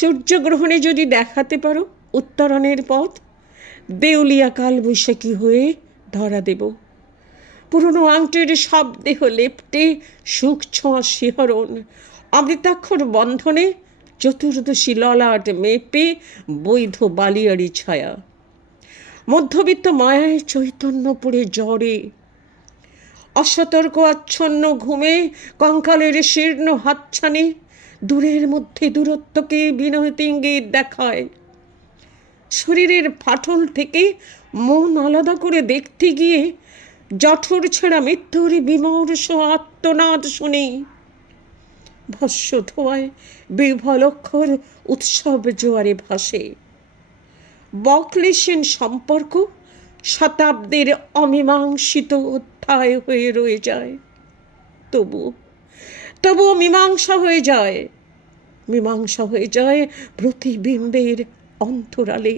সূর্যগ্রহণে যদি দেখাতে পারো উত্তরণের পথ, দেউলিয়া কাল বৈশাখী হয়ে ধরা দেব। পুরনো আংটির শব্দে লেপ্টে সুখ ছোঁয়া শিহরণ, অমৃতাক্ষর বন্ধনে চতুর্দশী ললাট মেপে বৈধ বালিয়ারি ছায়া। মধ্যবিত্ত মায়ায় চৈতন্য পড়ে জ্বরে, অসতর্ক আচ্ছন্ন ঘুমে কঙ্কালের শীর্ণ হাতছানি দূরের মধ্যে দূরত্বকে বিনতি ইঙ্গিত দেখায়। শরীরের ফাটল থেকে মন আলাদা করে দেখতে গিয়ে জঠর ছেঁড়া মৃত্যুর বিমর্ষ আত্মনাদ শুনি। ভস্য ধোয়ায় বিহ্বল অক্ষর উৎসব জোয়ারে ভাসে। বকলেশন সম্পর্ক শতাব্দীর অমীমাংসিত অধ্যায় হয়ে রয়ে যায়। তবুও মীমাংসা হয়ে যায়, মীমাংসা হয়ে যায় প্রতিবিম্বের অন্তরালে।